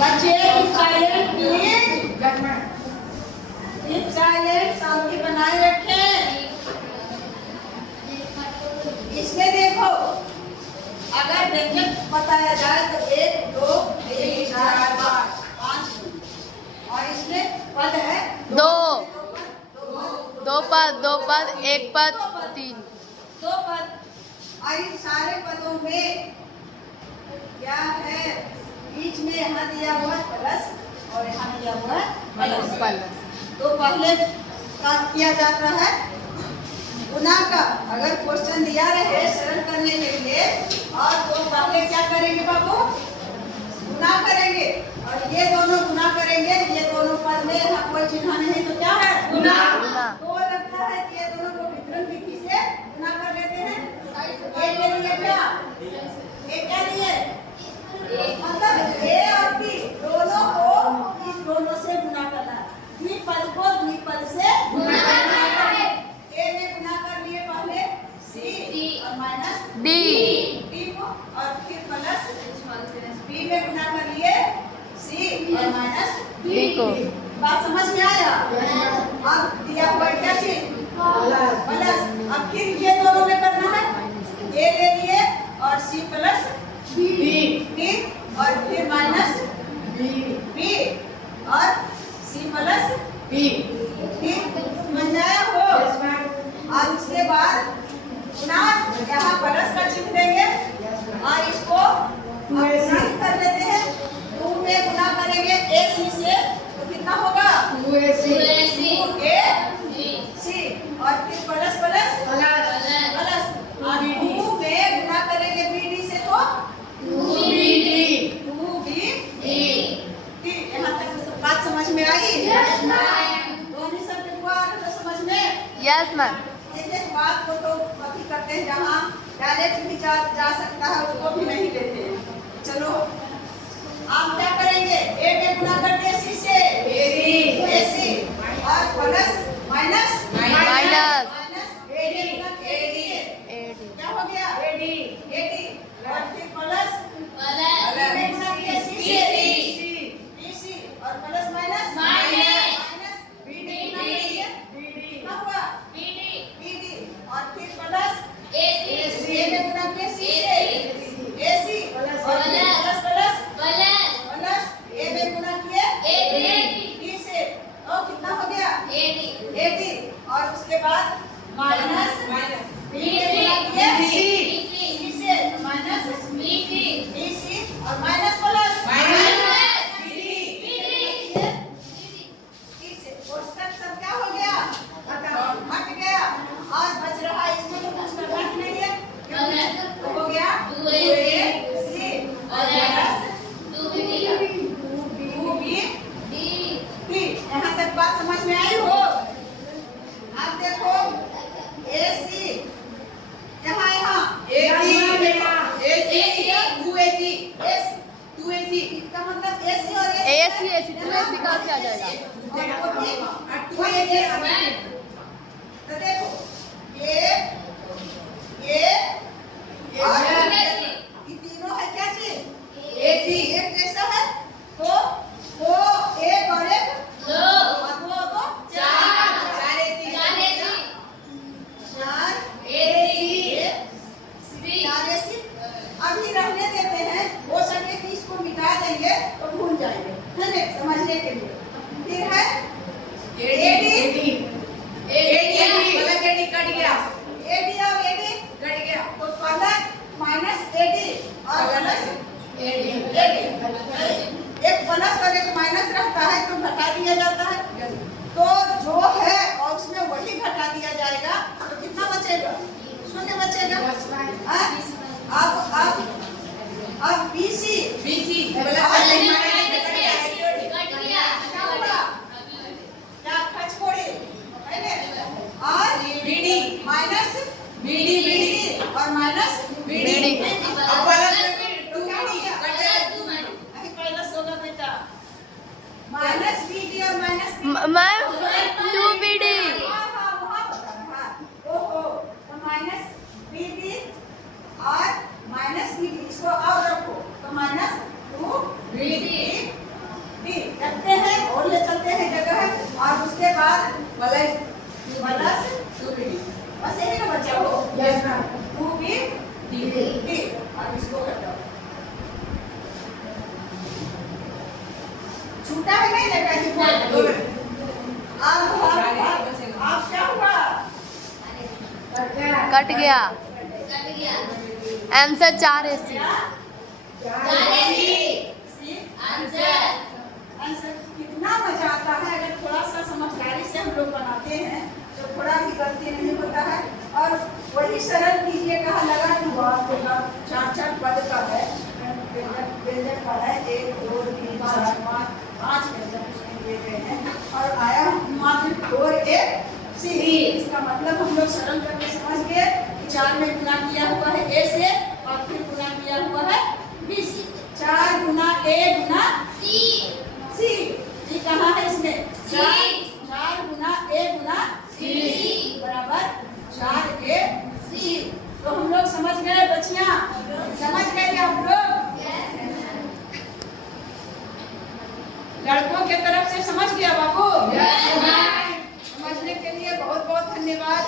बच्चे silent please, silent शांति बनाए रखें। इसमें देखो, अगर व्यंजन बताया जाए तो 1 2 3 4 5 और इसमें पद है 2 पद 1 पद 3 2 पद। और इन सारे पदों में क्या है, बीच में यहाँ दिया हुआ प्लस और यहाँ दिया हुआ प्लस। तो पहले क्या किया जाता है, गुना का। अगर क्वेश्चन दिया रहे सरल करने के लिए, और तो पहले क्या करेंगे बाबू, गुना करेंगे। और ये दोनों गुना करेंगे, ये दोनों पद में यहाँ कोई चिन्ह नहीं तो क्या है, गुना। तो लगता है कि ये दोनों को विकर्ण विधि से गुना कर लेते हैं। ये ले लिए क्या, ये क्या लिए, मतलब ए और बी दोनों को इस दोनों से गुना करना है। द्विपद को द्विपद से गुना करना है। ए में गुना कर लिए पहले सी और माइनस डी को, और फिर प्लस बी में गुना कर लिए सी और माइनस डी को। बात समझ में आया? अब दिया हुआ क्या चीज, प्लस। अब फिर ये दोनों में करना है, ए ले लिए और सी प्लस बी और फिर माइनस बी और सी प्लस बी बन जाया हो। और उसके बाद गुना, यहाँ प्लस का चिन्ह देंगे और इसको गुना कर लेते हैं। 2 में गुना करेंगे ए सी से तो कितना होगा, 2ac और फिर प्लस प्लस प्लस। और 2 में गुना करेंगे बी डी से तो 2bd। यहाँ तक बात समझ में आई? दोनों सब हुआ तो समझ में? Yes ma'am. एक बात को तो अभी करते हैं जहाँ डायरेक्ट भी जा सकता है, उसको भी नहीं लेते हैं। चलो आप क्या करेंगे, ए में गुना कर दिए सी से एसी और प्लस माइनस एडी क्या हो गया, एडी और फिर प्लस में गुना किया सी से बीसी और प्लस माइनस बीडी गुना किया कितना हुआ, बीडी और फिर प्लस एसी में गुना किया सी से एसी और प्लस ए में गुना किए डी से तो कितना हो गया, एडी। और उसके बाद माइनस बी में गुना किया सी से माइनस बीसी और माइनस प्लस डी से। कोष्ठक सब क्या हो गया, हट गया। और बच रहा इसमें तो कुछ करना ही नहीं है, तो हो गया 2ac और प्लस 2b। यहाँ तक बात समझ में आई हो? अब देखो AC यहाँ इसका मतलब AC और AC 2ac कहाँ से आ जाएगा? तो देखो ये और ये तीनों है क्या चीज, AC। एक कैसा है तो एक और एक दो तो चार AC अभी रहने देते हैं, हो सके कि इसको मिटा देंगे तो भूल जाएंगे, है ना, समझने के लिए। फिर है एडी कट गया तो प्लस माइनस एडी और प्लस एडी। एक प्लस और एक माइनस रहता है तो घटा दिया जाता है, तो जो है और उसमें वही घटा दिया जाएगा तो कितना बचेगा, 0 बचेगा। अब बीसी क्या खच फोड़े है ना, और बीडी माइनस बीडी और माइनस बीडी। अब प्लस होगा बेटा, माइनस बीडी और माइनस मैम 2bd। तो माइनस बीडी और माइनस बीडी, इसको और रखो तो माइनस 2bd बाद प्लस 2BD, बस यही ना बच्चा हो। 2BD। अब इसको कर दो। छूटा है नहीं लगा जी। आप क्या हुआ? कट गया। Answer 4 AC। आंसर कितना मजा आता है अगर थोड़ा सा समझदारी से हम लोग बनाते हैं तो थोड़ा भी गलती नहीं होता है। और वही सरल कीजिए, कहा लगा कि आपको 4 पद का है, व्यंजन का है, 1 2 3 4 5 व्यंजन उसमें दिए गए हैं और आया मात्र 4 AC। इसका मतलब हम लोग सरल करके समझ गए कि 4 में गुना किया हुआ है A से और फिर गुना किया हुआ है B से। 4 गुना A गुना C। ये कहाँ है इसमें? 4 गुना A गुना C बराबर 4AC। तो हम लोग समझ गए बच्चियाँ, समझ गए क्या हम लोग? लड़कों के तरफ से समझ गया बाबू? समझने के लिए बहुत बहुत धन्यवाद।